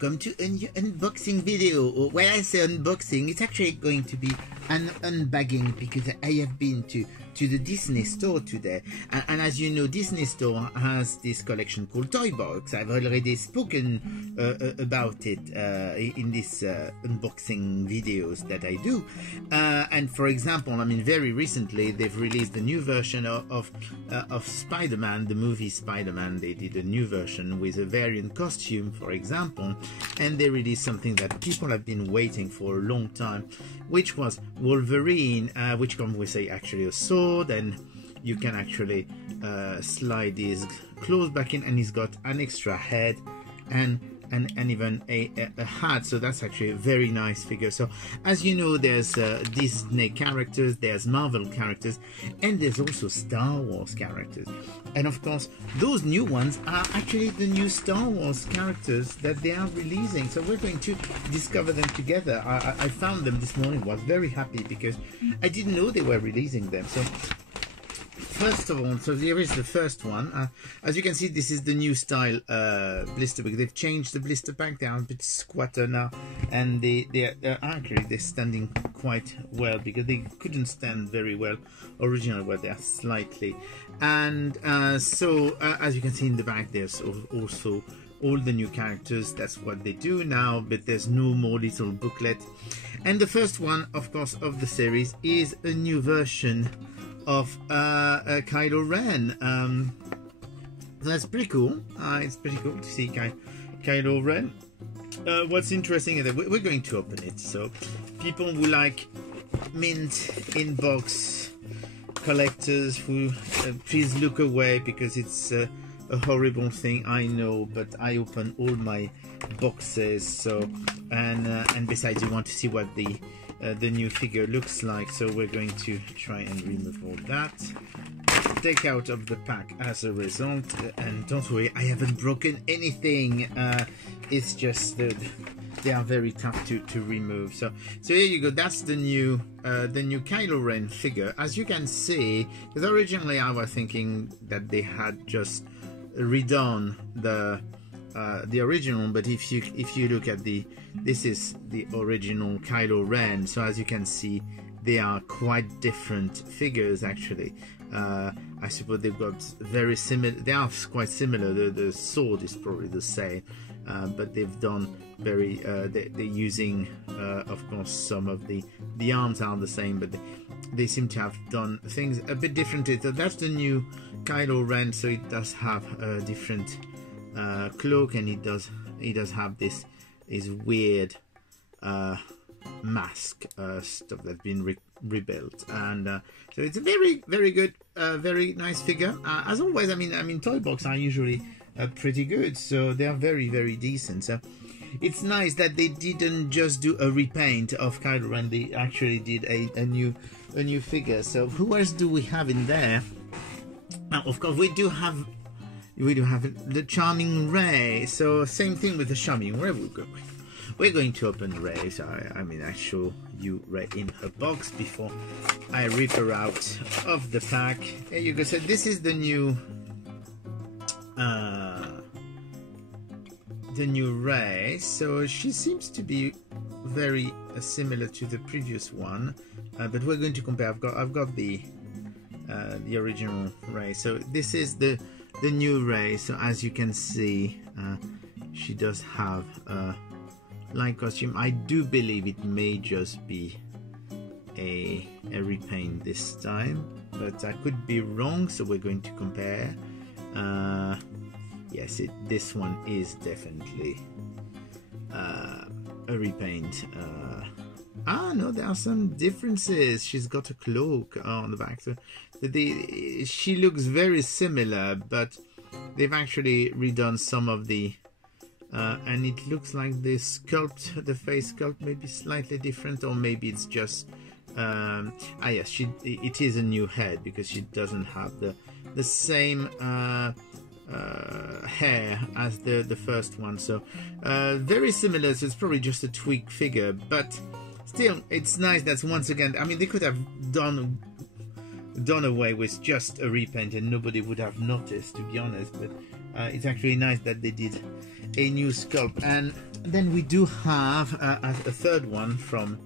welcome to a new unboxing video. When I say unboxing, it's actually going to be an unbagging because I have been to the Disney store today, and as you know, Disney store has this collection called ToyBox. I've already spoken about it in this unboxing videos that I do, and for example, I mean, very recently they've released a new version of Spider-Man, the movie Spider-Man. They did a new version with a variant costume, for example, and they released something that people have been waiting for a long time, which was Wolverine, which comes with actually a sword, and you can actually slide his clothes back in, and he's got an extra head and even a hat, so that's actually a very nice figure. So as you know, there's Disney characters, there's Marvel characters, and there's also Star Wars characters, and of course those new ones are actually the new Star Wars characters that they are releasing, so we're going to discover them together. I found them this morning, was very happy because I didn't know they were releasing them. So first of all, so here is the first one. As you can see, this is the new style blister pack. They've changed the blister pack. They are a bit squatter now, and they're standing quite well because they couldn't stand very well originally, where they are slightly. And so as you can see in the back, there's also all the new characters. That's what they do now, but there's no more little booklet. And the first one, of course, of the series is a new version of Kylo Ren. That's pretty cool. It's pretty cool to see Kylo Ren. What's interesting is that we're going to open it, so people who like mint in-box collectors, who please look away because it's a horrible thing, I know, but I open all my boxes. So and besides, you want to see what the new figure looks like, so we're going to try and remove all that, take out of the pack as a result, and don't worry, I haven't broken anything. It's just that they are very tough to remove. So here you go. That's the new Kylo Ren figure. As you can see, because originally I was thinking that they had just redone the original, but if you look at this is the original Kylo Ren, so as you can see, they are quite different figures actually. I suppose they've got very similar, they are quite similar. The sword is probably the same, but they've done very they're using of course some of the arms are the same, but they seem to have done things a bit differently. So that's the new Kylo Ren. So it does have a different cloak, and he does have this weird mask stuff that's been rebuilt, and so it's a very good, very nice figure. As always, I mean ToyBox are usually pretty good, so they are very decent. So it's nice that they didn't just do a repaint of Kylo Ren, they actually did a new figure. So who else do we have in there? Of course we do have the charming Rey. So same thing with the charming Rey. We're going to open Rey. So I mean, I show you Rey in her box before I rip her out of the pack. Here you go. So this is the new Rey. So she seems to be very similar to the previous one, but we're going to compare. I've got the original Rey. So this is the new Rey. So as you can see, she does have a light costume. I do believe it may just be a repaint this time, but I could be wrong, so we're going to compare. Yes, this one is definitely a repaint. No, there are some differences. She's got a cloak on the back, so she looks very similar, but they've actually redone some of the and it looks like the sculpt, the face sculpt may be slightly different, or maybe it's just yes, it is a new head because she doesn't have the same hair as the first one. So very similar, so it's probably just a tweak figure, but still it's nice that once again, I mean, they could have done away with just a repaint and nobody would have noticed, to be honest, but it's actually nice that they did a new sculpt. And Then we do have a third one from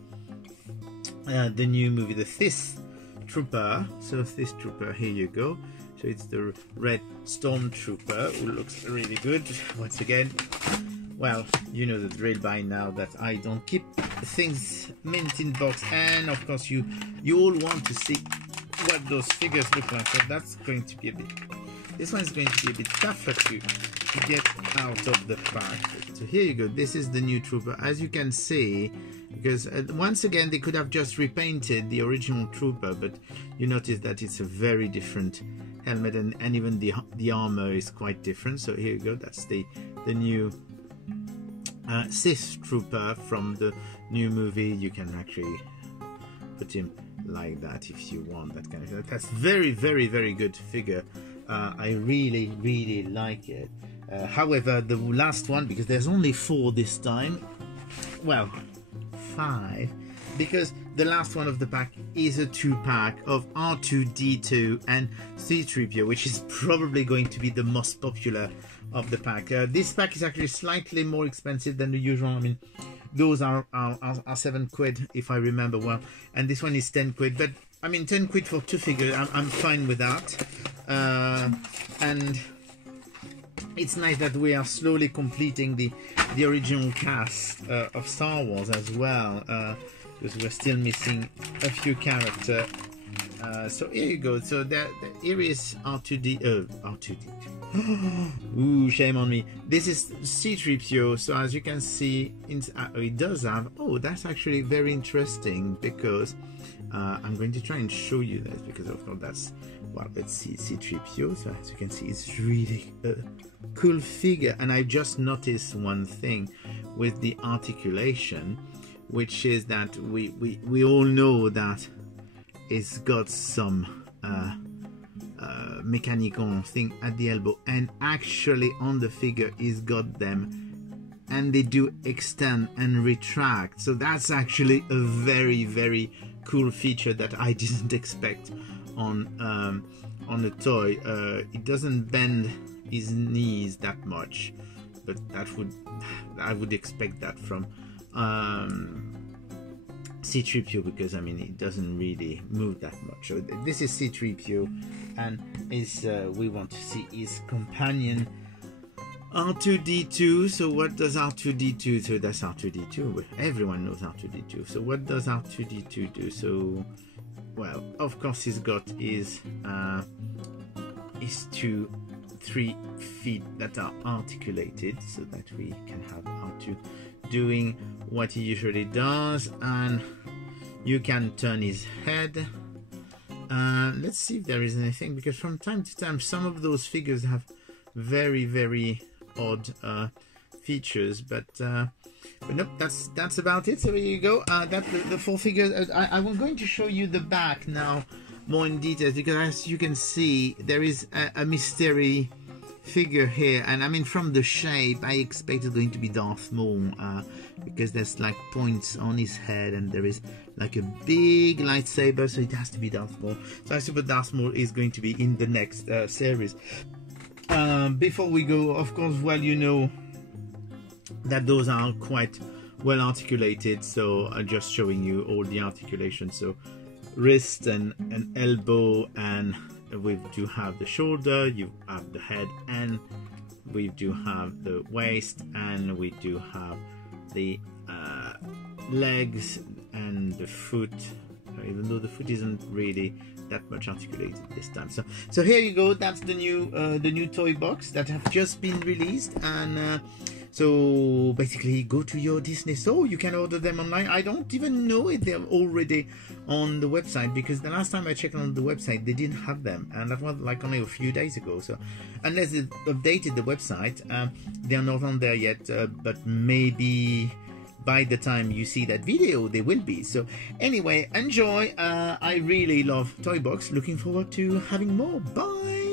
the new movie, the Sith Trooper. So Sith Trooper, here you go. So it's the red stormtrooper who looks really good. Once again, well, you know the drill by now that I don't keep things mint in box, and of course you all want to see what those figures look like. So that's going to be a bit. This one is going to be a bit tougher to get out of the pack. So here you go. This is the new trooper, as you can see. Because once again they could have just repainted the original trooper, but you notice that it's a very different helmet, and even the armor is quite different. So here you go, that's the new Sith Trooper from the new movie. You can actually put him like that if you want, that kind of thing. That's very good figure. I really like it. However, the last one, because there's only 4 this time, well, 5, because the last one of the pack is a 2-pack of R2-D2 and C-3PO, which is probably going to be the most popular of the pack. This pack is actually slightly more expensive than the usual. I mean, those are 7 quid if I remember well, and this one is 10 quid, but I mean 10 quid for 2 figures, I'm fine with that. And it's nice that we are slowly completing the original cast of Star Wars as well, because we're still missing a few characters. So here you go. So here is R2-D2. Ooh, shame on me. This is C-3PO. So as you can see, it does have. Oh, that's actually very interesting, because I'm going to try and show you this, because of course that's, well, let's see, C-3PO. So as you can see, it's really a cool figure, and I just noticed one thing with the articulation, which is that we all know that it's got some mechanical thing at the elbow, and actually on the figure it's got them, and they do extend and retract. So that's actually a very cool feature that I didn't expect on a toy. It doesn't bend his knees that much, but I would expect that from C-3PO, because I mean it doesn't really move that much. So this is C-3PO, and we want to see his companion R2-D2. So what does R2-D2? So that's R2-D2. Everyone knows R2-D2. So what does R2-D2 do? So, well, of course he's got his 3 feet that are articulated, so that we can have R2 doing what he usually does, and you can turn his head. Let's see if there is anything, because from time to time some of those figures have very odd features, but nope, that's about it. So there you go. That's the 4 figures. I'm going to show you the back now more in detail, because as you can see there is a mystery figure here, and I mean from the shape I expect it's going to be Darth Maul, because there's like points on his head, and there is like a big lightsaber, so it has to be Darth Maul. So I suppose Darth Maul is going to be in the next series. Before we go, of course, well, you know that those are quite well articulated, so I'm just showing you all the articulation. So wrist and elbow, and we do have the shoulder, you have the head, and we do have the waist, and we do have the legs and the foot, even though the foot isn't really that much articulated this time. So here you go. That's the new toy box that have just been released, and so basically go to your Disney store. You can order them online. I don't even know if they're already on the website, because the last time I checked on the website they didn't have them, and that was like only a few days ago. So unless they've updated the website, they're not on there yet, but maybe by the time you see that video they will be. So anyway, enjoy. I really love Toy Box. Looking forward to having more. Bye.